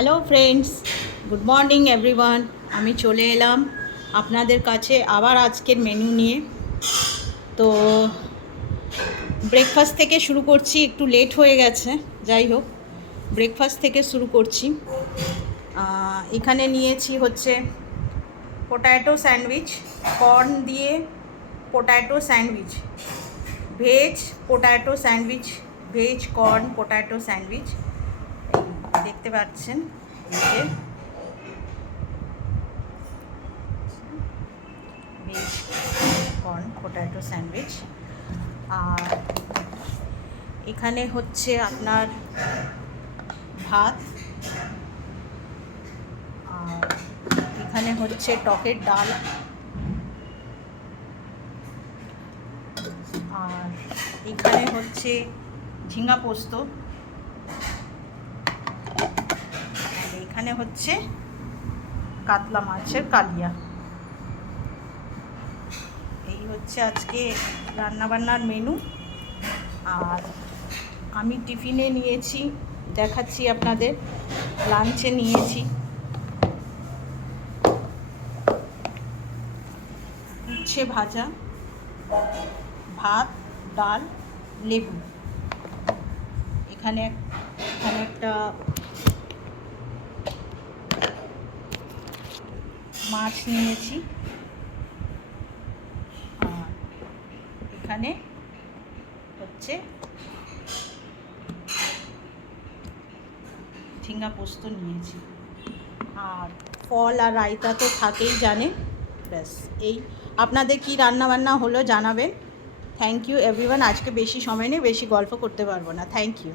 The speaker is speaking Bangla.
Hello friends, good morning everyone. আমি চলে এলাম আপনাদের কাছে আবার আজকের মেনু নিয়ে। তো ব্রেকফাস্ট থেকে শুরু করছি, একটু লেট হয়ে গেছে, যাই হোক ব্রেকফাস্ট থেকে শুরু করছি। এখানে নিয়েছি হচ্ছে পোট্যাটো স্যান্ডউইচ, কর্ন দিয়ে potato sandwich, veg potato sandwich, veg corn potato sandwich দেখতে পাচ্ছেন। এই ভেজ কর্ন পোট্যাটো স্যান্ডউইচ। আর এখানে হচ্ছে আপনার ভাত, আর এখানে হচ্ছে টকের ডাল, আর এখানে হচ্ছে ঝিঙা পোস্ত, আর এখানে হচ্ছে কাতলা মাছের কালিয়া। এই হচ্ছে আজকে রান্নাবান্নার মেনু। আর আমি টিফিনে নিয়েছি, দেখাচ্ছি আপনাদের। লাঞ্চে নিয়েছি উচ্ছে ভাজা, ভাত, ডাল, লেবু। এখানে একটা মাছ নিয়েছি, আর এখানে হচ্ছে ঝিঙ্গা পোস্ত নিয়েছি, আর ফল আর রায়তা তো থাকেই জানেন। ব্যাস, এই আপনাদের কি রান্না বান্না হলো জানাবেন। Thank you everyone. আজকে বেশি সময় নেই, বেশি গল্প করতে পারবো না। Thank you.